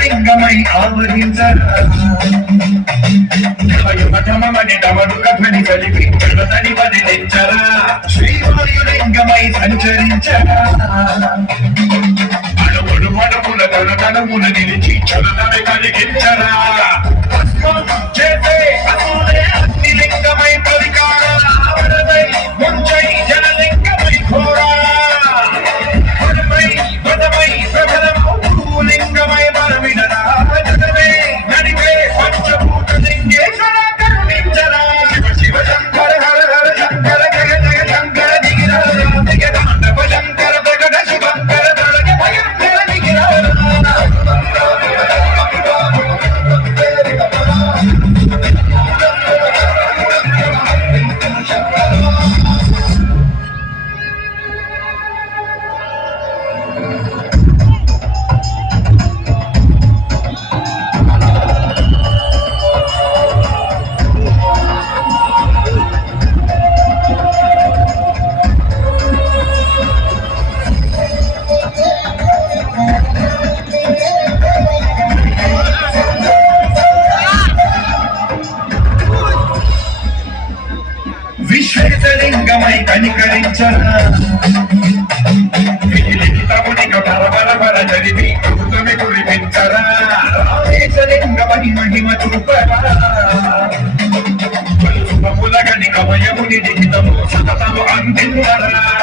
లింగమై ఆవరించరామని డమడు కథని కలిపి జగతని వదిలించరా శ్రీవాయులింగమై సంచరించరా అడుగుడు మడుగుల తనమున నిలిచి చలనని కలిగించరా చేసే అసూలే అగ్నిలింగమై పరికారమై ముంచై జనలింగమై ఘోరా లింగమై బలమిడరా జగమే నడిపే పంచభూత లింగేశ్వర కరుణించరా శివ శివ శంకర హర హర శంకర జయ జయ శంకర దిగిరా దిగ తాండవ శంకర ప్రకట శుభంకర తొలగ భయంకర దిగిరా విశ్వేశలింగమై కనికరించరా లిఖితమునిక బరబర జరిపి అమృతమి కురిపించరా రామేశలింగమై మహిమ చూపరా శుభములగని కమయముని లిఖితము సతతము అందించరా